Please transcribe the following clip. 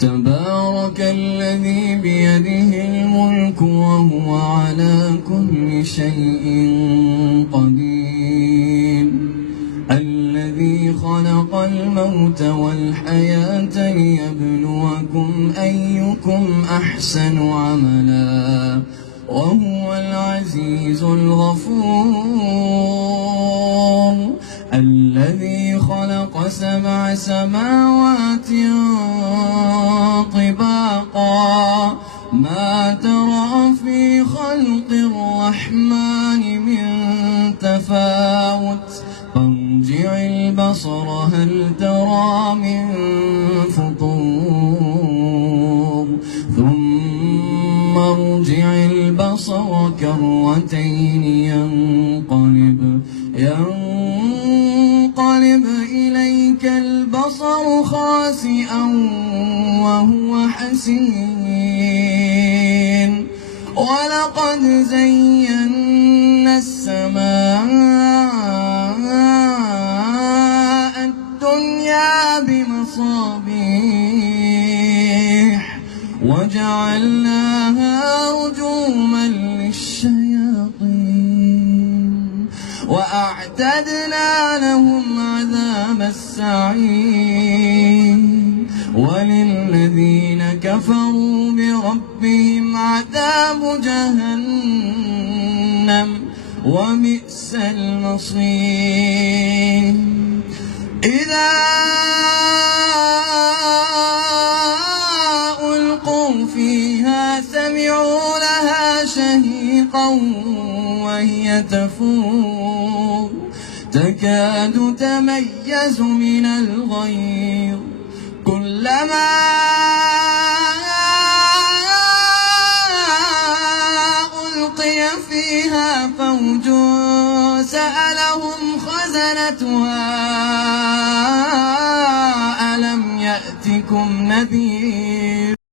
تبارك الذي بيده الملك وهو على كل شيء قدير الذي خلق الموت والحياة ليبلوكم أيكم أحسن عملا وهو العزيز الغفور الذي خلق 7 سماوات طباقا ما ترى في خلق الرحمن من تفاوت فارجع البصر هل ترى من فطور ثم ارجع البصر كرتين ينقلب إليك البصر خاسئا وهو حسير ولقد زينا السماء الدنيا بمصابيح وجعلناها رجوما للشياطين وأعتدنا لهم عذاب السعير وللذين كفروا بربهم عذاب جهنم وبئس المصير إذا ألقوا فيها سمعوا لها شهيقا وهي تفور تكاد تميز من الغيظ كلما ألقي فيها فوج سألهم خزنتها ألم يأتكم نذير